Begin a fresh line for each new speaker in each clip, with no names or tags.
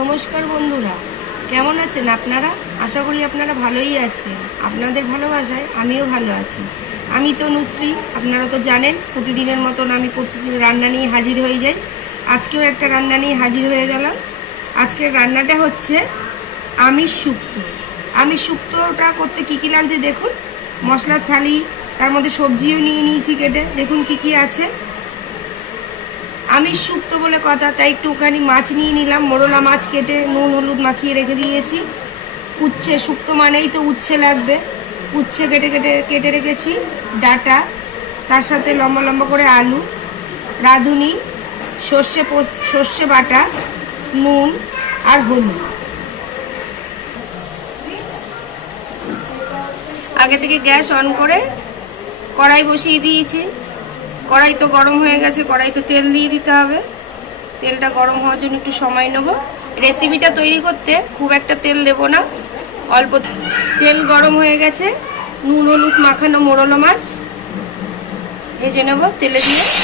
নমস্কার বন্ধুরা। কেমন আছেন আপনারা? আশা করি আপনারা ভালোই আছেন। আপনাদের ভালোবাসায় আমিও ভালো আছি। আমি তো নুশ্রী আপনারা তো জানেন, প্রতিদিনের মতন আমি প্রতিদিন রান্না নিয়ে হাজির হয়ে যাই। আজকেও একটা রান্না নিয়ে হাজির হয়ে গেলাম। আজকের রান্নাটা হচ্ছে আমিষ শুক্তো। আমিষ শুক্তোটা করতে কী কী লাগছে দেখুন? মশলার থালি, তার মধ্যে সবজিও নিয়ে নিয়েছি কেটে। দেখুন কি কি আছে। আমিষ শুক্তো বলে কথা, তাই একটুখানি মাছ নিয়ে নিলাম। মোরলা মাছ কেটে নুন, হলুদ মাখিয়ে রেখে দিয়েছি। উচ্ছে শুক্তো মানেই তো উচ্ছে লাগবে। উচ্ছে কেটে কেটে কেটে রেখেছি, ডাটা, তার সাথে লম্বা লম্বা করে আলু, রাঁধুনি, সর্ষে সর্ষে বাটা, নুন আর হলুদ। আগে থেকে গ্যাস অন করে কড়াই বসিয়ে দিয়েছি। কড়াই তো গরম হয়ে গেছে কড়াইতে তেল দিয়ে দিতে হবে। তেলটা গরম হওয়ার জন্য একটু সময় নেব। রেসিপিটা তৈরি করতে খুব একটা তেল দেব না। অল্প তেল গরম হয়ে গেছে। নুন, হলুদ মাখানো মোড়লো মাছ। ভেজে নেব তেলে দিয়ে।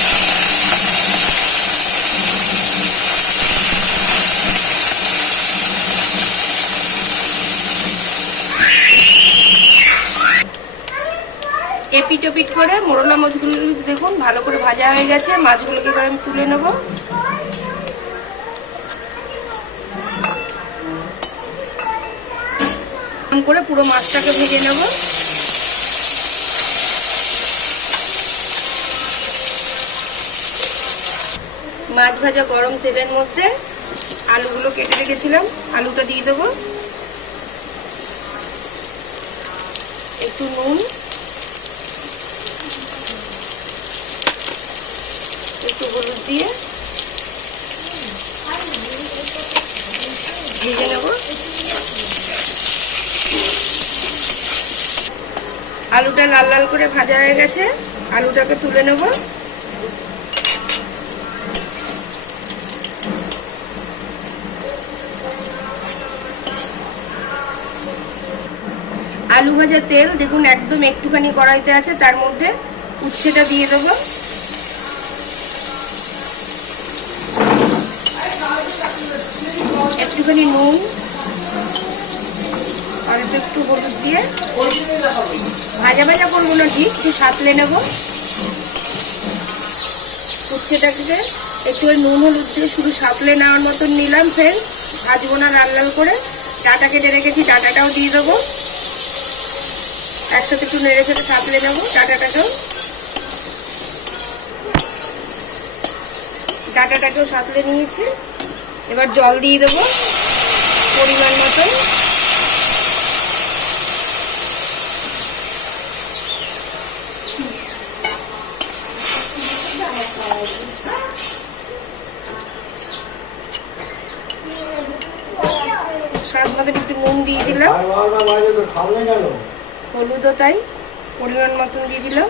এপিট ওপিট করে মোরলা মাছগুলো দেখুন, ভালো করে ভাজা হয়ে গেছে, মাছগুলোকে এবার আমি তুলে নেব। করে পুরো মাছটাকে ভেজে নেব। মাছ ভাজা গরম তেলের মধ্যে আলুগুলো কেটে রেখেছিলাম, আলুটা দিয়ে দেবো। একটু নুন একটু হলুদ দিয়ে ভেজে নেব আলুটা লাল লাল করে ভাজা হয়ে গেছে। আলুটাকে তুলে নেব। আলু ভাজার তেল দেখুন একদম একটুখানি কড়াইতে আছে, তার মধ্যে উচ্ছেটা দিয়ে দেবো। একটুখানি নুন আর একটু হলুদ দিয়ে ভাজা ভাজা করব না ঠিক একটু সাতলে নেব। উচ্ছেটাকে একটু ওই নুন হলুদ দিয়ে শুধু সাতলে নেওয়ার মতন নিলাম ফের ভাজবো না লাল লাল করে। ডাটা কেটে রেখেছি, ডাটাটাও দিয়ে দেবো। একসাথে একটু নেড়ে চেড়ে সাতলে নেব ডাটাটাকেও। ডাটাটাকেও সাতলে নিয়েছি। এবার জল দিয়ে দেবো পরিমাণ মতন। মতন একটু নুন দিয়ে দিলাম। হলুদও তাই পরিমাণ মতন দিয়ে দিলাম।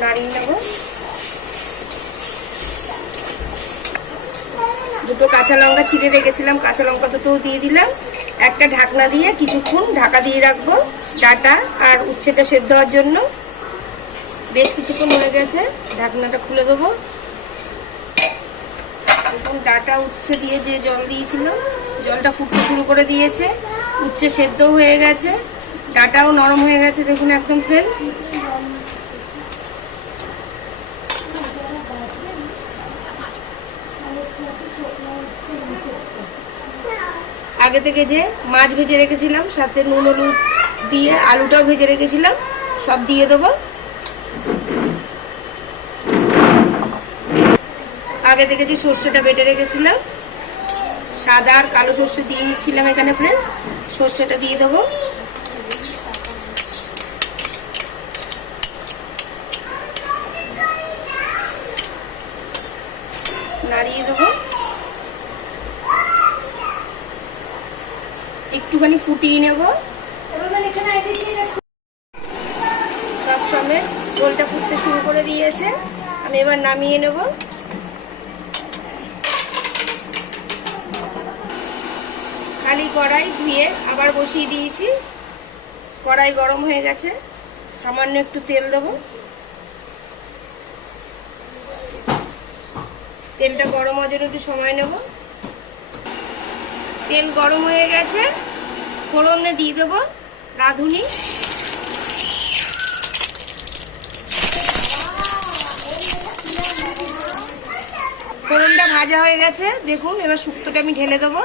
নাড়িয়ে নেব। দুটো কাঁচা লঙ্কা ছিঁড়ে রেখেছিলাম, কাঁচা লঙ্কা দুটোও দিয়ে দিলাম। একটা ঢাকনা দিয়ে কিছুক্ষণ ঢাকা দিয়ে রাখব ডাটা আর উচ্ছেটা সেদ্ধ হওয়ার জন্য। বেশ কিছুক্ষণ হয়ে গেছে, ঢাকনাটা খুলে দেবো। ডাটা উচ্ছে দিয়ে যে জল দিয়েছিল, জলটা ফুটতে শুরু করে দিয়েছে। উচ্ছে সেদ্ধ হয়ে গেছে। ডাটাও নরম হয়ে গেছে, দেখুন একদম ফ্রেন্ডস আগে থেকে যে মাছ ভেজে রেখেছিলাম, সাথে নুন, হলুদ দিয়ে আলুটাও ভেজে রেখেছিলাম, সব দিয়ে দেবো। আগে দেখেছি সর্ষেটা বেটে রেখেছিলাম। সাদা আর কালো সর্ষে দিয়েছিলাম এখানে ফ্রেন্ডস সর্ষেটা দিয়ে দেবো। নাড়িয়ে দেবো। একটুখানি ফুটিয়ে নেব। সব সময় ঝোলটা ফুটতে শুরু করে দিয়েছে। আমি এবার নামিয়ে নেব। খালি কড়াই ধুয়ে আবার বসিয়ে দিয়েছি। কড়াই গরম হয়ে গেছে। সামান্য একটু তেল দেবো। তেলটা গরম হওয়ার জন্য একটু সময় নেব। তেল গরম হয়ে গেছে। ফোড়নে দিয়ে দেবো রাঁধুনি। ফোড়নটা ভাজা হয়ে গেছে। দেখুন, এবার শুক্তোটা আমি ঢেলে দেবো।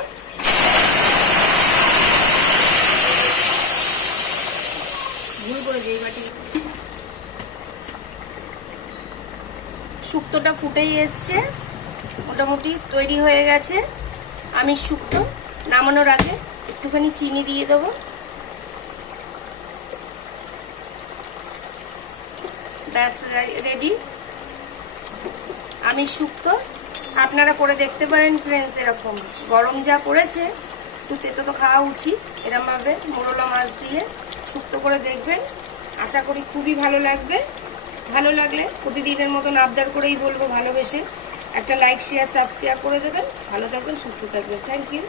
শুক্তোটা ফুটেই এসছে। মোটামুটি তৈরি হয়ে গেছে। আমি শুক্তো নামানোর আগে একটুখানি চিনি দিয়ে দেবো। ব্যাস, রেডি। আমি শুক্তো আপনারা করে দেখতে পারেন ফ্রেন্ডস এরকম। গরম যা পড়েছে, একটু তেতো তো খাওয়া উচিত। এরমভাবে মোরলা মাছ দিয়ে সুক্ত করে দেখবেন। আশা করি খুবই ভালো লাগবে। ভালো লাগলে প্রতিদিনের মতন আবদার করেই বলব ভালোবেসে। একটা লাইক শেয়ার সাবস্ক্রাইব করে দেবেন। ভালো থাকবেন, সুস্থ থাকবেন। Thank you